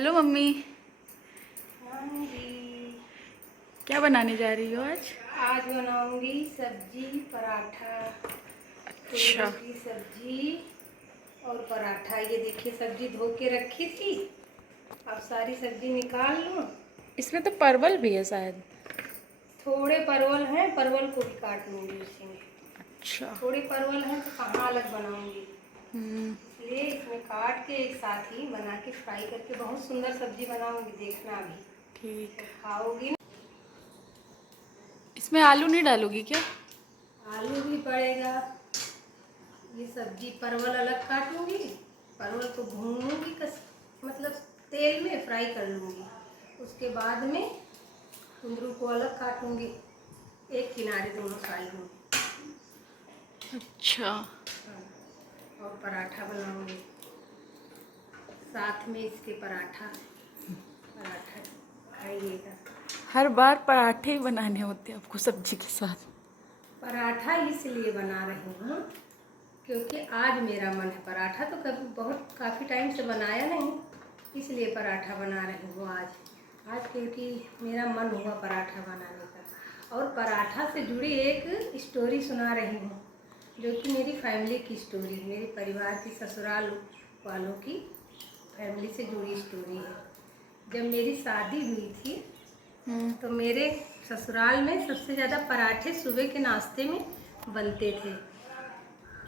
Hello mummy. हाँ जी। क्या बनाने जा रही हो आज? आज बनाऊंगी सब्जी पराठा। अच्छा। तोरी की सब्जी और पराठा। ये देखिए सब्जी धो के रखी थी। अब सारी सब्जी निकाल लूँ। इसमें तो परवल भी है शायद। थोड़े परवल हैं, परवल को भी काट लूँगी उसी में। अच्छा। थोड़े परवल हैं तो कहाँ अलग बनाऊंगी, हम्म। इसलिए इसमें काट के एक साथ ही बना के फ्राई करके बहुत सुंदर सब्जी बनाऊंगी, देखना अभी ठीक। तो खाओगी। इसमें आलू नहीं डालोगी क्या? आलू भी पड़ेगा। ये सब्जी परवल अलग काटूंगी, परवल को भूनूंगी मतलब तेल में फ्राई कर लूँगी। उसके बाद में कुंदरू को अलग काटूंगी, एक किनारे दोनों साइड में। अच्छा। हाँ, और पराठा बनाऊंगी साथ में इसके। पराठा पराठा खाइएगा। हर बार पराठे ही बनाने होते हैं आपको सब्जी के साथ? पराठा इसलिए बना रही हूँ क्योंकि आज मेरा मन है। पराठा तो कभी काफ़ी टाइम से बनाया नहीं, इसलिए पराठा बना रही हूँ आज क्योंकि मेरा मन हुआ पराठा बनाने का। और पराठा से जुड़ी एक स्टोरी सुना रही हूँ, जो कि मेरी फैमिली की स्टोरी, मेरे परिवार की, ससुराल वालों की फैमिली से जुड़ी स्टोरी है। जब मेरी शादी हुई थी तो मेरे ससुराल में सबसे ज़्यादा पराठे सुबह के नाश्ते में बनते थे।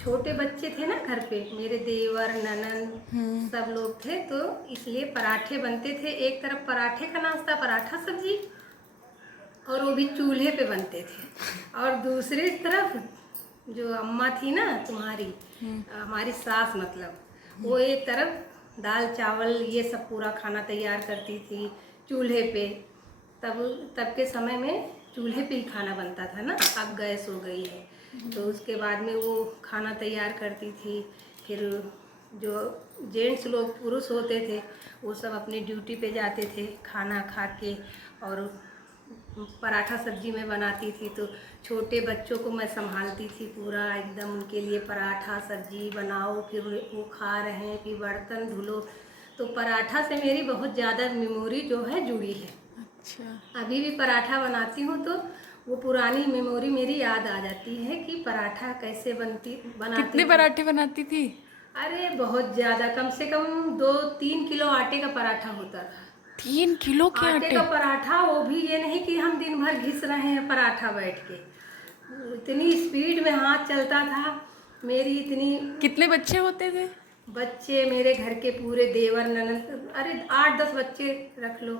छोटे बच्चे थे ना घर पे, मेरे देवर ननद सब लोग थे, तो इसलिए पराठे बनते थे। एक तरफ पराठे का नाश्ता, पराठा सब्जी, और वो भी चूल्हे पे बनते थे। और दूसरी तरफ जो अम्मा थी ना तुम्हारी, हमारी सास मतलब, वो एक तरफ दाल चावल ये सब पूरा खाना तैयार करती थी चूल्हे पे। तब तब के समय में चूल्हे पे ही खाना बनता था ना, अब गैस हो गई है। तो उसके बाद में वो खाना तैयार करती थी। फिर जो जेंट्स लोग, पुरुष होते थे, वो सब अपनी ड्यूटी पे जाते थे खाना खा के। और पराठा सब्जी मैं बनाती थी तो छोटे बच्चों को मैं संभालती थी पूरा एकदम, उनके लिए पराठा सब्जी बनाओ, फिर वो खा रहे हैं, फिर बर्तन धुलो। तो पराठा से मेरी बहुत ज़्यादा मेमोरी जो है जुड़ी है। अच्छा। अभी भी पराठा बनाती हूँ तो वो पुरानी मेमोरी मेरी याद आ जाती है कि पराठा कैसे बनाते कितने थे। पराठे बनाती थी? अरे बहुत ज़्यादा, कम से कम 2-3 किलो आटे का पराठा होता था। 3 किलो के आटे आटे? का पराठा, वो भी ये नहीं कि हम दिन भर घिस रहे हैं पराठा बैठ के। इतनी स्पीड में हाथ चलता था मेरी, इतनी। कितने बच्चे होते थे? बच्चे मेरे घर के पूरे, देवर ननद, अरे 8-10 बच्चे रख लो।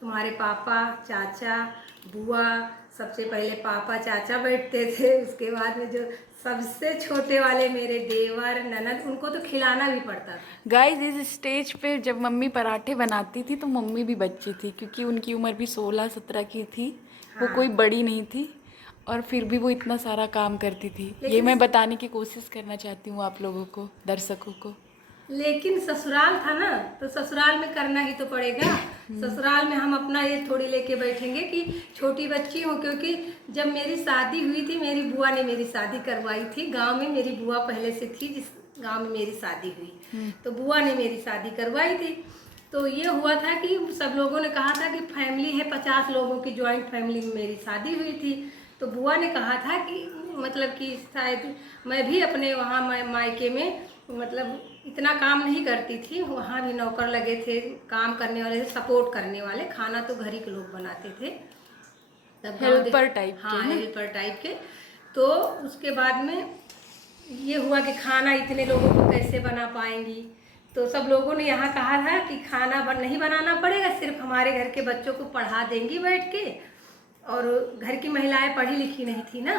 तुम्हारे पापा चाचा बुआ, सबसे पहले पापा चाचा बैठते थे, उसके बाद में जो सबसे छोटे वाले मेरे देवर ननद, उनको तो खिलाना भी पड़ता था। गाइस, इस स्टेज पे जब मम्मी पराठे बनाती थी तो मम्मी भी बच्ची थी, क्योंकि उनकी उम्र भी 16-17 की थी। वो कोई हाँ, बड़ी नहीं थी, और फिर भी वो इतना सारा काम करती थी। ये लेकिन मैं बताने की कोशिश करना चाहती हूँ आप लोगों को, दर्शकों को। लेकिन ससुराल था ना, तो ससुराल में करना ही तो पड़ेगा। ससुराल में हम अपना ये थोड़ी लेके बैठेंगे कि छोटी बच्ची हूँ। क्योंकि जब मेरी शादी हुई थी, मेरी बुआ ने मेरी शादी करवाई थी। गांव में मेरी बुआ पहले से थी, जिस गांव में मेरी शादी हुई, तो बुआ ने मेरी शादी करवाई थी। तो ये हुआ था कि सब लोगों ने कहा था कि फैमिली है 50 लोगों की, ज्वाइंट फैमिली में मेरी शादी हुई थी। तो बुआ ने कहा था कि मतलब कि शायद मैं भी अपने वहाँ मायके में मतलब इतना काम नहीं करती थी, वहाँ भी नौकर लगे थे, काम करने वाले थे, सपोर्ट करने वाले। खाना तो घर ही के लोग बनाते थे तब, गांव दे। हेल्पर टाइप के हाँ, ना? हेल्पर टाइप के। तो उसके बाद में ये हुआ कि खाना इतने लोगों को कैसे बना पाएंगी। तो सब लोगों ने यहाँ कहा था कि खाना नहीं बनाना पड़ेगा, सिर्फ हमारे घर के बच्चों को पढ़ा देंगी बैठ के। और घर की महिलाएं पढ़ी लिखी नहीं थी ना,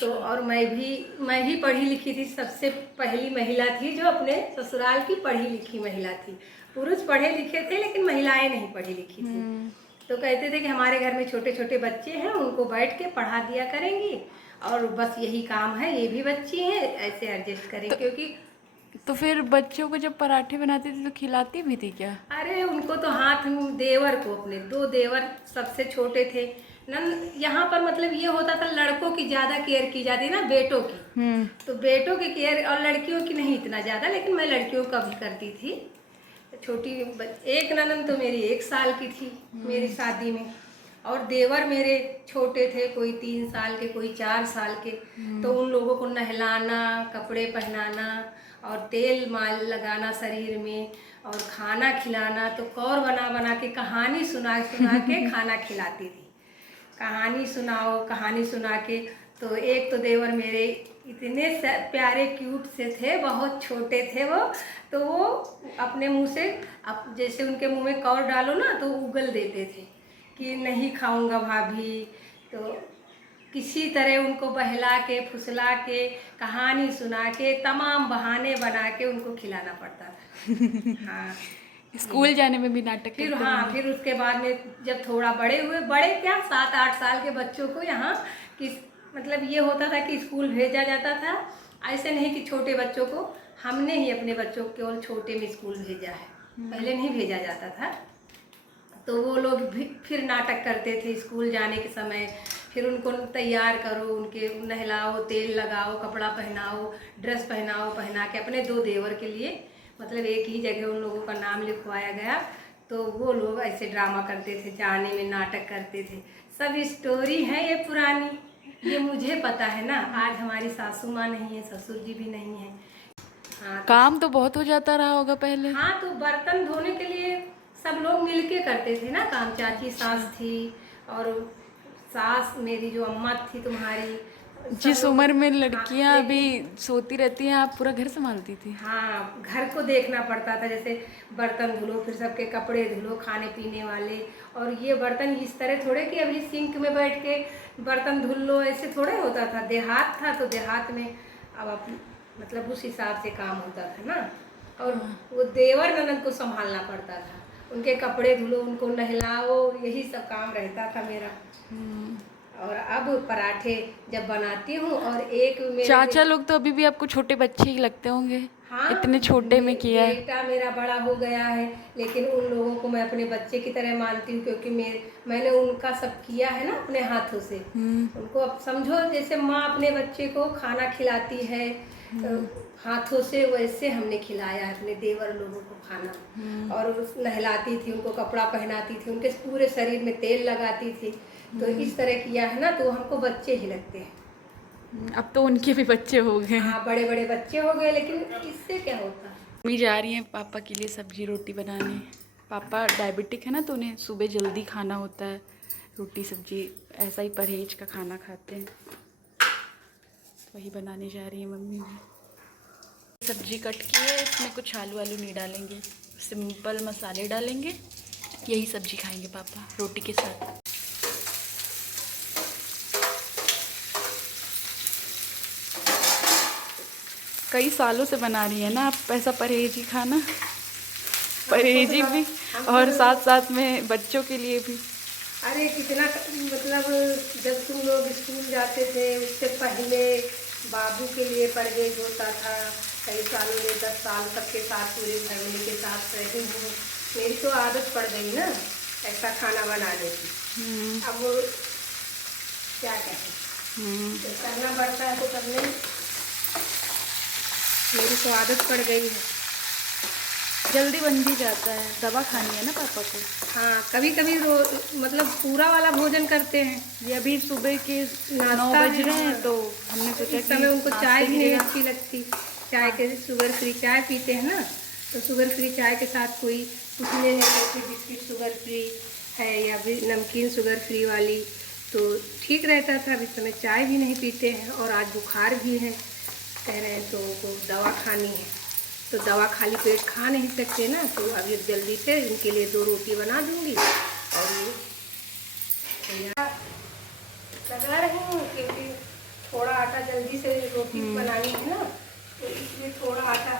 तो और मैं भी पढ़ी लिखी थी, सबसे पहली महिला थी जो अपने ससुराल की पढ़ी लिखी महिला थी। पुरुष पढ़े लिखे थे लेकिन महिलाएं नहीं पढ़ी लिखी थी। तो कहते थे कि हमारे घर में छोटे छोटे बच्चे हैं, उनको बैठ के पढ़ा दिया करेंगी, और बस यही काम है, ये भी बच्ची हैं, ऐसे एडजस्ट करें। तो क्योंकि तो फिर बच्चों को जब पराठे बनाती थी तो खिलाती भी थी क्या? अरे उनको तो हाथ में, देवर को, अपने 2 देवर सबसे छोटे थे नन। यहाँ पर मतलब ये होता था, लड़कों की ज़्यादा केयर की जाती ना बेटों की। तो बेटों की केयर और लड़कियों की नहीं इतना ज़्यादा, लेकिन मैं लड़कियों का भी करती थी। एक ननद तो मेरी 1 साल की थी मेरी शादी में, और देवर मेरे छोटे थे, कोई 3 साल के, कोई 4 साल के। तो उन लोगों को नहलाना, कपड़े पहनाना और तेल माल लगाना शरीर में और खाना खिलाना, तो कौर बना बना के कहानी सुना सुना के खाना खिलाती थी। कहानी सुनाओ, कहानी सुना के। तो एक तो देवर मेरे इतने प्यारे क्यूट से थे, बहुत छोटे थे वो, तो वो अपने मुंह से जैसे उनके मुंह में कौर डालो ना तो उगल देते थे कि नहीं खाऊंगा भाभी। तो किसी तरह उनको बहला के, फुसला के, कहानी सुना के, तमाम बहाने बना के उनको खिलाना पड़ता था। हाँ, स्कूल जाने में भी नाटक फिर करते हाँ, होंगे। फिर उसके बाद में जब थोड़ा बड़े हुए, बड़े क्या 7-8 साल के बच्चों को यहाँ किस मतलब ये होता था कि स्कूल भेजा जाता था। ऐसे नहीं कि छोटे बच्चों को, हमने ही अपने बच्चों को केवल छोटे में स्कूल भेजा है, पहले नहीं भेजा जाता था। तो वो लोग भी फिर नाटक करते थे स्कूल जाने के समय। फिर उनको तैयार करो, उनके नहलाओ, तेल लगाओ, कपड़ा पहनाओ, ड्रेस पहना के अपने 2 देवर के लिए, मतलब एक ही जगह उन लोगों का नाम लिखवाया गया। तो वो लोग ऐसे ड्रामा करते थे, जाने में नाटक करते थे। सब स्टोरी है ये पुरानी, ये मुझे पता है ना। आज हमारी सासू माँ नहीं है, ससुर जी भी नहीं है। हाँ काम तो बहुत हो जाता रहा होगा पहले। हाँ, तो बर्तन धोने के लिए सब लोग मिलके करते थे ना काम। चाची सास थी, और सास मेरी जो अम्मा थी तुम्हारी, सब जिस लोग। उम्र में हाँ, लड़कियां अभी सोती रहती हैं, आप पूरा घर संभालती थी। हाँ, घर को देखना पड़ता था। जैसे बर्तन धुलो, फिर सबके कपड़े धुलो, खाने पीने वाले। और ये बर्तन इस तरह थोड़े कि अभी सिंक में बैठ के बर्तन धुल लो, ऐसे थोड़े होता था। देहात था तो देहात में अब मतलब उस हिसाब से काम होता था ना। और वो देवर ननद को संभालना पड़ता था, उनके कपड़े धुलो, उनको नहलाओ, यही सब काम रहता था मेरा। और अब पराठे जब बनाती हूँ, और एक मेरे चाचा लोग तो अभी भी आपको छोटे बच्चे ही लगते होंगे। हाँ, इतने छोटे में किया है। बेटा मेरा बड़ा हो गया है, लेकिन उन लोगों को मैं अपने बच्चे की तरह मानती हूँ, क्योंकि मैंने उनका सब किया है ना अपने हाथों से। उनको अब समझो जैसे माँ अपने बच्चे को खाना खिलाती है हाथों से, वैसे हमने खिलाया है अपने देवर लोगों को खाना। और नहलाती थी, उनको कपड़ा पहनाती थी, उनके पूरे शरीर में तेल लगाती थी। तो इस तरह किया है ना, तो हमको बच्चे ही लगते हैं। अब तो उनके भी बच्चे हो गए हैं। हाँ, बड़े बड़े बच्चे हो गए, लेकिन इससे क्या होता है। मम्मी जा रही हैं पापा के लिए सब्जी रोटी बनाने। पापा डायबिटिक है ना, तो उन्हें सुबह जल्दी खाना होता है, रोटी सब्जी ऐसा ही परहेज का खाना खाते हैं। वही बनाने जा रही है मम्मी भी। सब्जी कट की है, इसमें कुछ आलू आलू नहीं डालेंगे, सिंपल मसाले डालेंगे। यही सब्जी खाएंगे पापा रोटी के साथ। कई सालों से बना रही है ना आप ऐसा परहेजी खाना, परहेजी भी और साथ साथ में बच्चों के लिए भी। अरे कितना मतलब, जब तुम लोग स्कूल जाते थे उससे पहले बाबू के लिए परहेज होता था। कई सालों में 10 साल सबके साथ, पूरी फैमिली के साथ रही हूँ। मेरी तो आदत पड़ गई ना ऐसा खाना बनाने की। अब वो क्या कहें, जब करना पड़ता है तो करने, मेरी तो आदत पड़ गई है। जल्दी बन भी जाता है, दवा खानी है ना पापा को। हाँ, कभी कभी मतलब पूरा वाला भोजन करते हैं। ये अभी सुबह के 9 नाश्ता बज रहे हैं, तो हमने सोचा इस समय उनको नाश्ते चाय की भी नहीं जगह- अच्छी लगती। चाय के शुगर फ्री चाय पीते हैं ना, तो शुगर फ्री चाय के साथ कोई पूछने लगे कि बिस्किट शुगर फ्री है या भी नमकीन शुगर फ्री वाली, तो ठीक रहता था। इस समय चाय भी नहीं पीते हैं, और आज बुखार भी है, कह रहे हैं तो उनको दवा खानी है। तो दवा खाली पेट खा नहीं सकते ना, तो अभी जल्दी से इनके लिए 2 रोटी बना दूंगी। और ये लगा रही हूँ क्योंकि थोड़ा आटा जल्दी से रोटी बनानी है ना, तो इसलिए थोड़ा आटा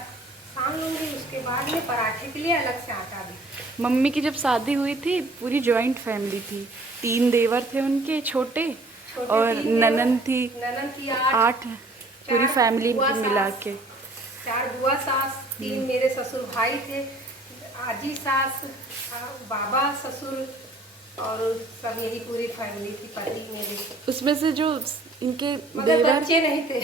सान लूँगी। उसके बाद में पराठे के लिए अलग से आटा भी। मम्मी की जब शादी हुई थी पूरी जॉइंट फैमिली थी, 3 देवर थे उनके छोटे, और 3 देवर, ननन थी ननन की 8, पूरी 4 फैमिली बुआ की मिला सास, के। 4 बुआ सास, 3 मेरे ससुर भाई थे, आजी सास, बाबा ससुर, और सब यही पूरी फैमिली थी, पति मेरे। उसमें से जो इनके मगर देवर बच्चे नहीं थे।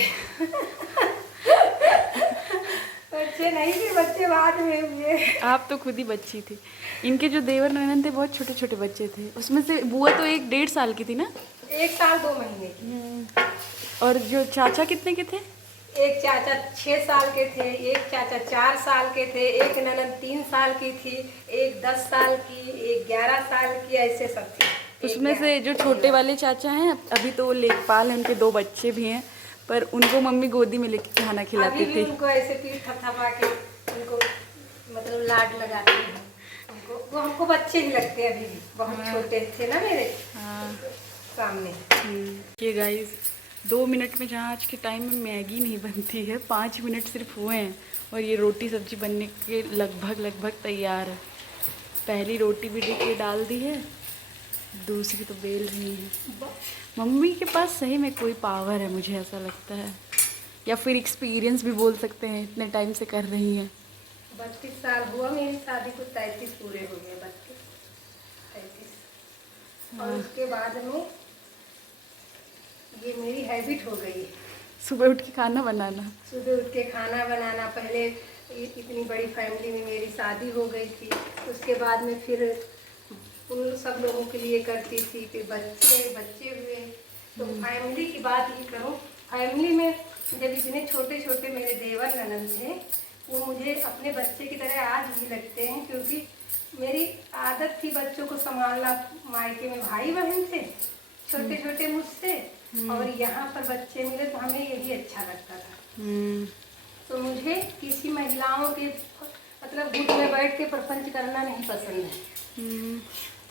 बच्चे नहीं थे, बच्चे बाद में हुए। आप तो खुद ही बच्ची थी। इनके जो देवर ननद थे बहुत छोटे छोटे बच्चे थे, उसमें से बुआ तो 1-1.5 साल की थी ना। 1 साल 2 महीने की। और जो चाचा कितने के थे? एक चाचा 6 साल के थे, एक चाचा 4 साल के थे, एक ननद 3 साल की थी, एक 10 साल की, एक 11 साल की, ऐसे सब थी। उसमें से जो छोटे वाले चाचा हैं अभी तो वो लेखपाल हैं, उनके 2 बच्चे भी हैं, पर उनको मम्मी गोदी में लेके खाना खिलाती अभी थी। भी उनको ऐसे पीठ थपथपा के उनको मतलब लाड लगाते हैं उनको। वो हमको बच्चे ही लगते हैं अभी भी, बहुत छोटे थे ना मेरे हाँ। सामने। ये गाइस 2 मिनट में, जहाँ आज के टाइम में मैगी नहीं बनती है, 5 मिनट सिर्फ हुए हैं और ये रोटी सब्जी बनने के लगभग तैयार है। पहली रोटी भी के डाल दी है, दूसरी तो बेल रही है। मम्मी के पास सही में कोई पावर है, मुझे ऐसा लगता है, या फिर एक्सपीरियंस भी बोल सकते हैं, इतने टाइम से कर रही हैं। 32 साल हुआ मेरी शादी को, 33 पूरे हो गए, 32-33। और उसके बाद में ये मेरी हैबिट हो गई है, सुबह उठ के खाना बनाना। सुबह उठ के खाना बनाना। पहले इतनी बड़ी फैमिली में मेरी शादी हो गई थी, उसके बाद में फिर उन सब लोगों के लिए करती थी, फिर बच्चे हुए। तो फैमिली की बात ही करूं, फैमिली में जब इतने छोटे छोटे मेरे देवर ननद थे, वो मुझे अपने बच्चे की तरह आज भी लगते हैं, क्योंकि मेरी आदत थी बच्चों को संभालना। मायके में भाई बहन थे छोटे छोटे मुझसे, और यहाँ पर बच्चे मिले तो हमें यही अच्छा लगता था। तो मुझे किसी महिलाओं के मतलब गुट में बैठ के प्रपंच करना नहीं पसंद है।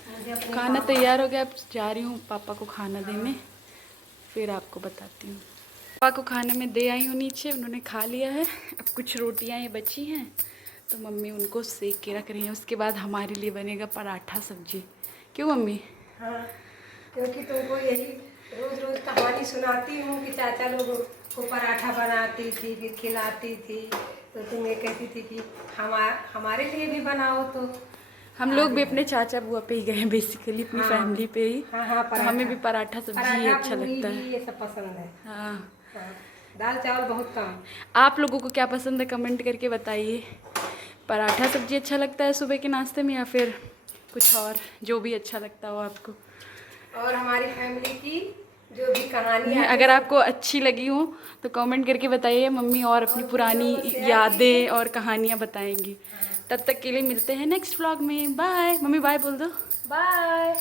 मुझे अपने खाना तैयार हो गया, अब जा रही हूँ पापा को खाना देने, फिर आपको बताती हूँ। पापा को खाना में दे आई हूँ नीचे, उन्होंने खा लिया है। अब कुछ रोटियाँ ये बची हैं तो मम्मी उनको सेक के रख रही हैं। उसके बाद हमारे लिए बनेगा पराठा सब्जी। क्यों मम्मी? हाँ, क्योंकि तुमको यही रोज रोज कहानी सुनाती हूँ कि चाचा लोगों को पराठा बनाती थी, फिर खिलाती थी, तो तुम ये कहती थी कि हमारे लिए भी बनाओ। तो हम लोग भी अपने चाचा बुआ पे ही गए हैं, बेसिकली अपनी फैमिली पे ही। हाँ, तो हमें भी पराठा सब्जी ही अच्छा लगता है। ये सब पसंद है। हाँ, दाल चावल बहुत कम। आप लोगों को क्या पसंद है कमेंट करके बताइए। पराठा सब्जी अच्छा लगता है सुबह के नाश्ते में, या फिर कुछ और, जो भी अच्छा लगता हो आपको। और हमारी फैमिली की जो भी कहानियाँ, अगर आपको अच्छी लगी हो तो कमेंट करके बताइए। मम्मी और अपनी पुरानी यादें और कहानियाँ बताएंगी। तब तक के लिए मिलते हैं नेक्स्ट व्लॉग में। बाय। मम्मी बाय बोल दो। बाय।